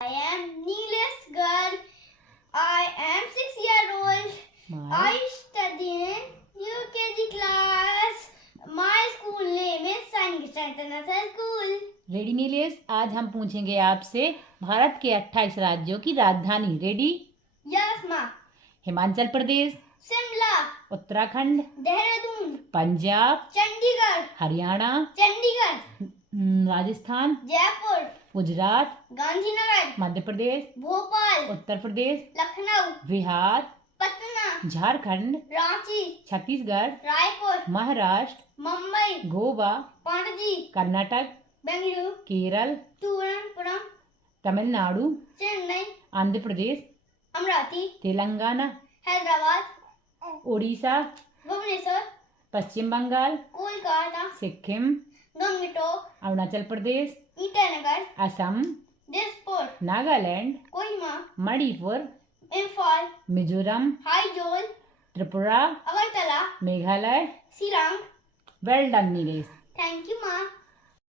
I am Nilesh girl. I am 6 years old. I study in UKG class. My school name is Saint International School. Ready Nilesh, आज हम पूछेंगे आपसे भारत के 28 राज्यों की राजधानी। Ready? Yes, ma. Himachal Pradesh, Shimla, Uttarakhand, Dehradun, Punjab, Chandigarh, Haryana, Chandigarh, Rajasthan, Jaipur, Gujarat, Gandhinagar, Madhya Pradesh, Bhopal, Uttar Pradesh, Lucknow, Bihar, Patna, Jharkhand, Ranchi, Chhattisgarh, Raipur, Maharashtra, Mumbai, Goa, Panaji, Karnataka, Bengaluru, Kerala, Thiruvananthapuram, Tamil Nadu, Chennai, Andhra Pradesh, Amravati, Telangana, Hyderabad, Orissa, Bhubaneswar, Paschim Bengal, Kolkata, Sikkim, Gangtok, Arunachal Pradesh, Itanagar, Assam, Dispur, Nagaland, Kohima, Manipur, Imphal, Mizoram, हाईजोल, Tripura, Agartala, Meghalaya. Shillong. Well done Nilesh. Thank you माँ.